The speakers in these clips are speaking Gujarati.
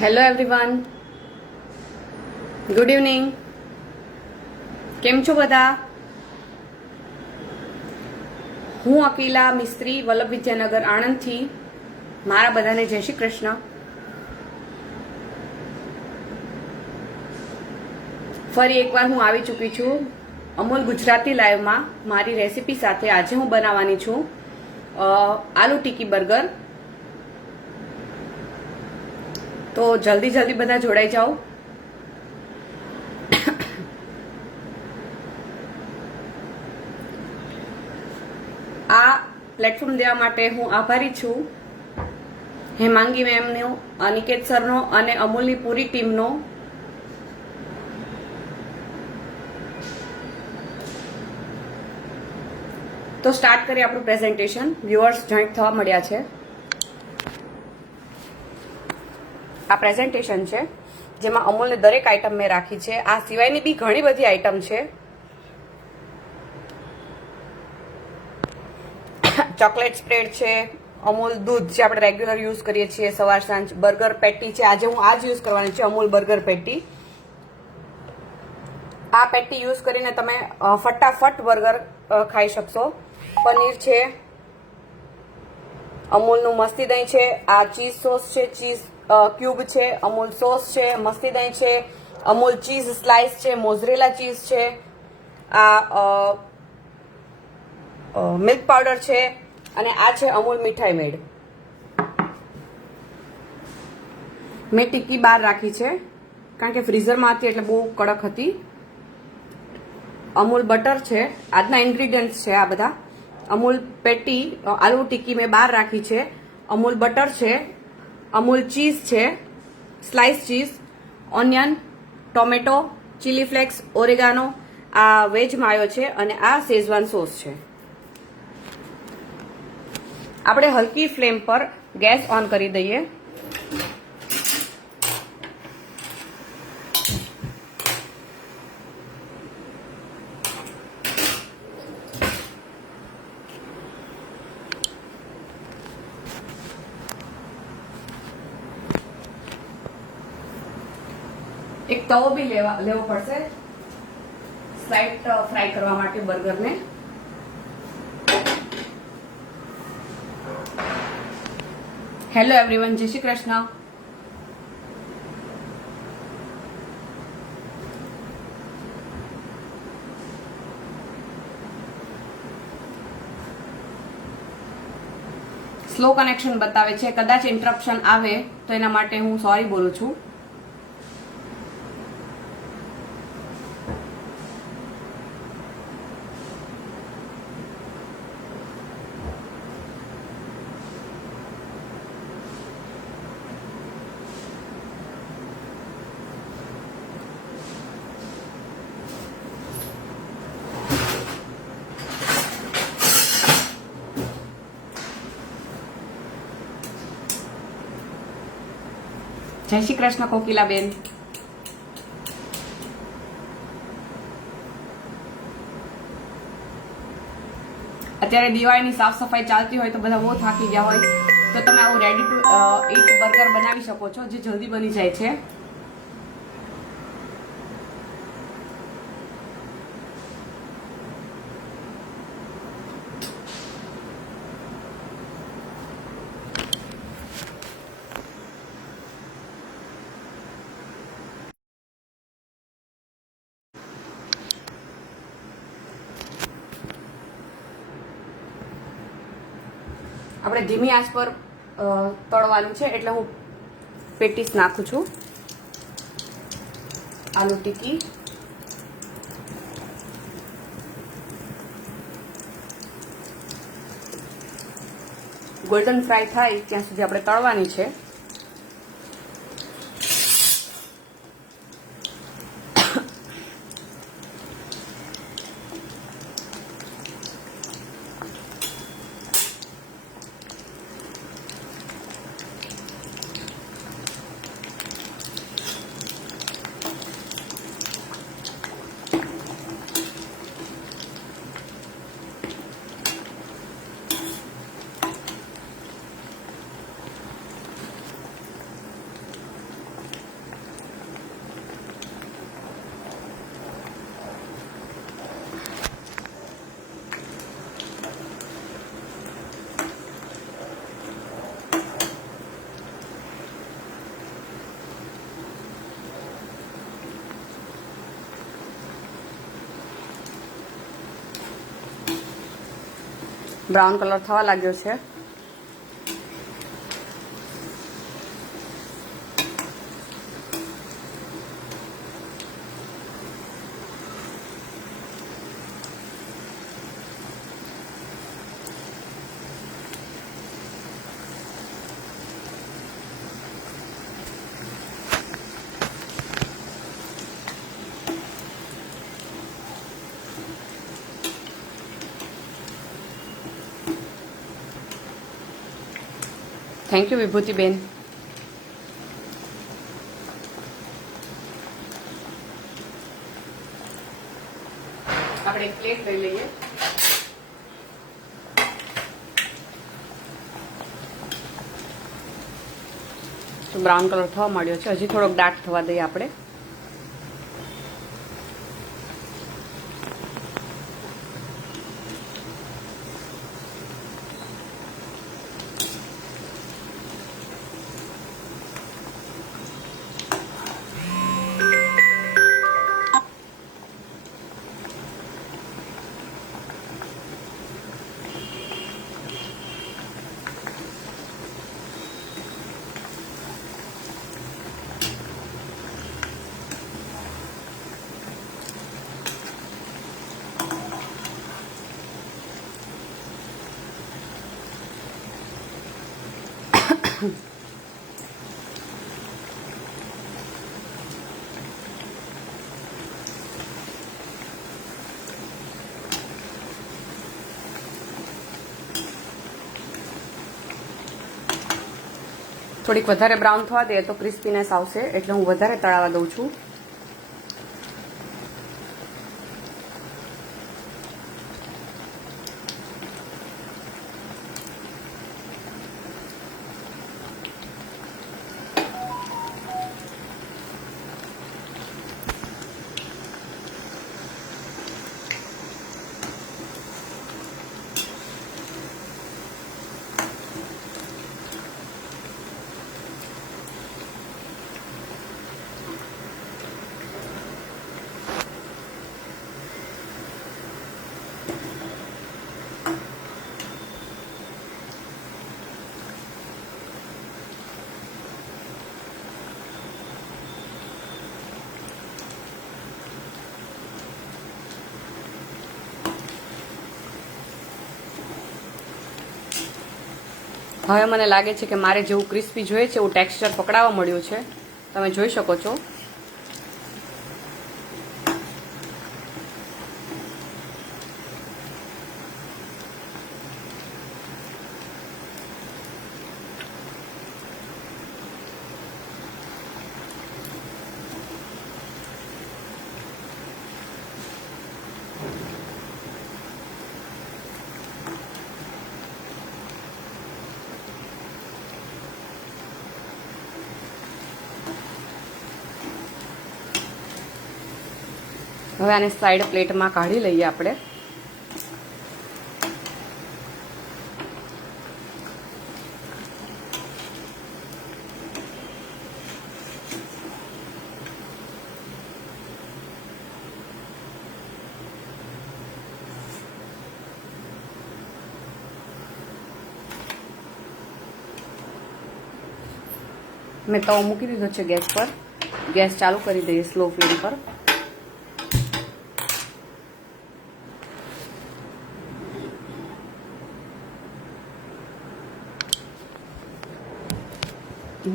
Hello everyone, good evening. કેમ છો બધા? હું અકીલા મિસ્ત્રી, વલ્લભ વિદ્યાનગર, આણંદથી. મારા બધાને જય શ્રી કૃષ્ણ. ફરી એકવાર હું આવી ચૂકી છું અમૂલ ગુજરાતી લાઈવમાં મારી રેસીપી સાથે. આજે હું બનાવવાની છું આલુ ટિક્કી બર્ગર. તો જલ્દી જલ્દી બધા જોડાઈ જાઓ. આ પ્લેટફોર્મ દેવા માટે હું આભારી છું હેમાંગી મેમનો, અનિકેત સરનો અને અમૂલની પૂરી ટીમનો. તો સ્ટાર્ટ કરીએ આપણું પ્રેઝન્ટેશન. વ્યુઅર્સ જોઈન્ટ થવા મળ્યા છે. આ પ્રેઝન્ટેશન છે જેમાં અમૂલની દરેક આઈટમ મેં રાખી છે. આ સિવાયની બી ઘણી બધી આઈટમ છે. ચોકલેટ સ્પ્રેડ છે, અમૂલ દૂધ જે આપણે રેગ્યુલર યુઝ કરીએ છીએ સવાર સાંજ. બર્ગર પેટી છે, આજે હું આ જ યુઝ કરવાની છે, અમૂલ બર્ગર પેટી. આ પેટી યુઝ કરીને તમે ફટાફટ બર્ગર ખાઈ શકશો. પનીર છે, અમૂલનું મસ્તી દહીં છે, આ ચીઝ સોસ છે, ચીઝ ક્યુબ છે, અમૂલ સોસ છે, મસ્તી દહીં છે, અમૂલ ચીઝ સ્લાઇસ છે, મોઝરેલા ચીઝ છે, આ મિલ્ક પાવડર છે, અને આ છે અમૂલ મીઠાઈ મેડ. મેં ટિક્કી બહાર રાખી છે કારણ કે ફ્રીઝરમાં હતી એટલે બહુ કડક હતી. અમૂલ બટર છે, આજના ઇન્ગ્રીડિયન્ટ્સ છે આ બધા. અમૂલ પેટી આલુ ટિક્કી મેં બહાર રાખી છે. અમૂલ બટર છે, અમૂલ ચીઝ છે, slice cheese, onion, tomato, chilli flakes, oregano, આ વેજ માયો છે, અને આ શેઝવાન સોસ છે. આપણે હલકી ફ્લેમ પર ગેસ ઓન કરી દઈએ. એક તવો બી લેવો પડશે સ્લાઇટ ફ્રાય કરવા માટે બર્ગરને. હેલો એવરીવન, જય શ્રી કૃષ્ણ. સ્લો કનેક્શન બતાવે છે, કદાચ ઇન્ટરપ્શન આવે તો એના માટે હું સોરી બોલું છું. જય શ્રી કૃષ્ણ કોકિલાબેન. અત્યારે દિવાળીની સાફ સફાઈ ચાલતી હોય તો બધા બહુ થાકી ગયા હોય તો તમે આવું રેડી ટુ ઈટ બર્ગર બનાવી શકો છો, જે જલ્દી બની જાય છે. આપણે ધીમી આંચ પર તળવાનું છે એટલે હું પેટીસ નાખું છું. આલુ ટિક્કી ગોલ્ડન ફ્રાય થાય ત્યાં સુધી આપણે તળવાની છે. બ્રાઉન કલર થવા લાગ્યો છે. થેન્ક યુ વિભૂતિબેન. આપણે એક પ્લેટ લઈ લઈએ. તો બ્રાઉન કલર થવા માંડ્યો છે. હજી થોડોક ડાર્ક થવા દઈએ આપણે. થોડીક વધારે બ્રાઉન થવા દે તો ક્રિસ્પીનેસ આવશે, એટલે હું વધારે તળાવા દઉં છું. હવે મને લાગે છે કે મારે જેવું ક્રિસ્પી જોઈએ છે એવું ટેક્સચર પકડાવા મળ્યું છે. તમે જોઈ શકો છો. હવે આને સાઈડ પ્લેટમાં કાઢી લઈએ આપણે. મેં તવો મૂકી દીધો છે ગેસ પર. ગેસ ચાલુ કરી દઈએ સ્લો ફ્લેમ પર.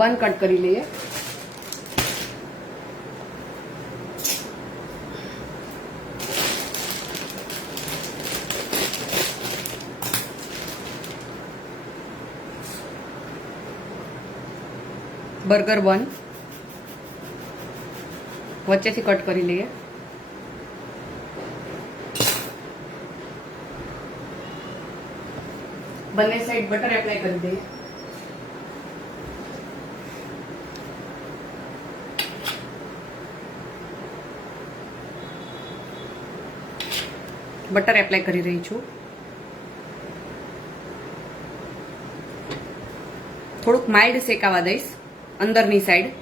બન કટ કરી લઈએ. બર્ગર બન વચ્ચેથી કટ કરી લઈએ. બંને સાઈડ બટર એપ્લાય કરી દઈએ. બટર એપ્લાય કરી રહી છું. થોડુંક માઇલ્ડ શેકાવા દઈશ અંદરની સાઈડ.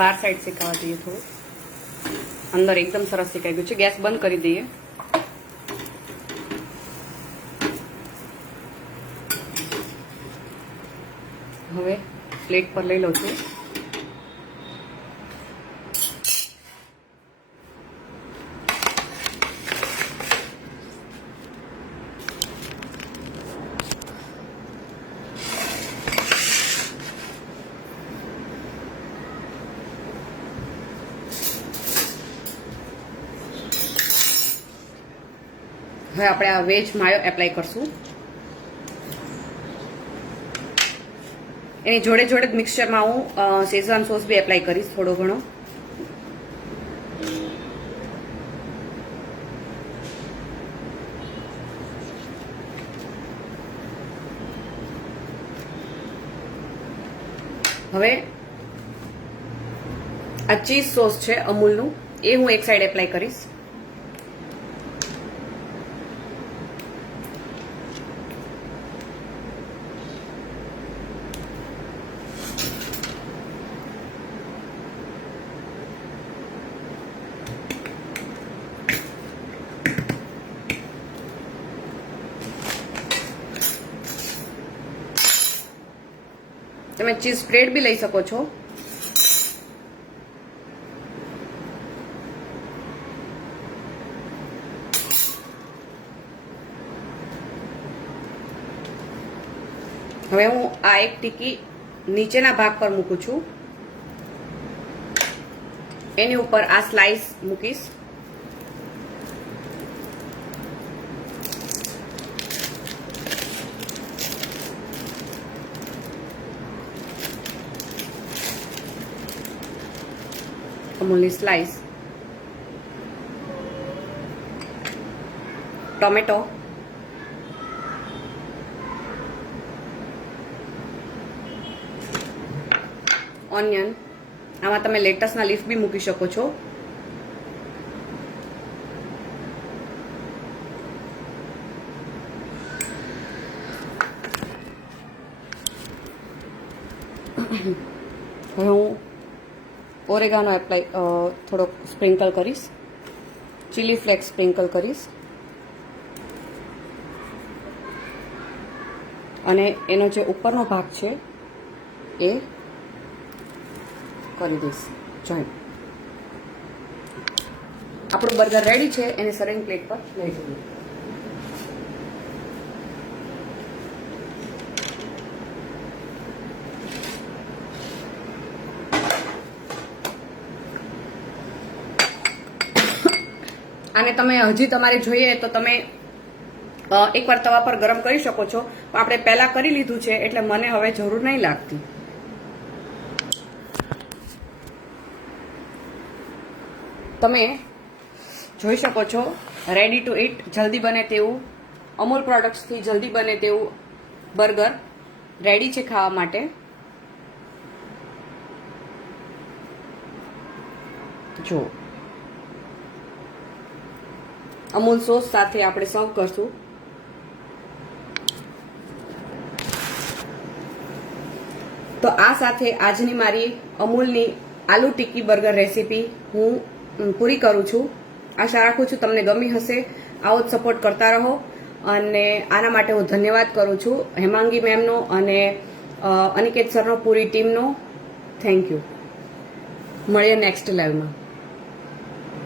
બાર સાઈડ શેકાવા દઈએ થોડું. અંદર એકદમ સરસ શેકાઈ ગયું છે. ગેસ બંધ કરી દઈએ. હવે પ્લેટ પર લઈ લઉં છું. હવે આપણે આ વેજ માયો એપ્લાય કરશું. એની જોડે જોડે જ મિક્સચરમાં હું શેઝવાન સોસ બી એપ્લાય કરીશ થોડો ઘણો. હવે આ ચીઝ સોસ છે અમૂલનું, એ હું એક સાઈડ એપ્લાય કરીશ. તમે ચીઝ સ્પ્રેડ બી લઈ શકો છો. હવે હું આ એક ટીકી નીચેના ભાગ પર મૂકું છું. એની ઉપર આ સ્લાઇસ મૂકીશ. અમૂલની સ્લાઇસ, ટોમેટો, ઓનિયન, આમાં તમે લેટસના લીફ બી મૂકી શકો છો. હવે હું ઓરેગાનો એપ્લાય થોડોક સ્પ્રિંકલ કરીશ. ચીલી ફ્લેક્સ સ્પ્રિંકલ કરીશ અને એનો જે ઉપરનો ભાગ છે એ કરી દઈશ જોઈન્ટ. આપણું બર્ગર રેડી છે. એને સર્વિંગ પ્લેટ પર લઈ જઈએ. અને તમે હજી તમારે જોઈએ તો તમે એકવાર તવા પર ગરમ કરી શકો છો. આપણે પહેલા કરી લીધું છે એટલે મને હવે જરૂર નહીં લાગતી. તમે જોઈ શકો છો રેડી ટુ ઇટ, જલ્દી બને તેવું, અમૂલ પ્રોડક્ટ્સથી જલ્દી બને તેવું બર્ગર રેડી છે ખાવા માટે. જો અમૂલ સોસ સાથે આપણે સર્વ કરશું. તો આ સાથે આજની મારી અમૂલની આલુ ટિક્કી બર્ગર રેસીપી હું પૂરી કરું છું. આશા રાખું છું તમને ગમી હશે. આવો જ સપોર્ટ કરતા રહો અને આના માટે હું ધન્યવાદ કરું છું હેમાંગી મેમનો અને અનિકેત સરનો, પૂરી ટીમનો. Thank you. મળીએ નેક્સ્ટ લાઈવમાં.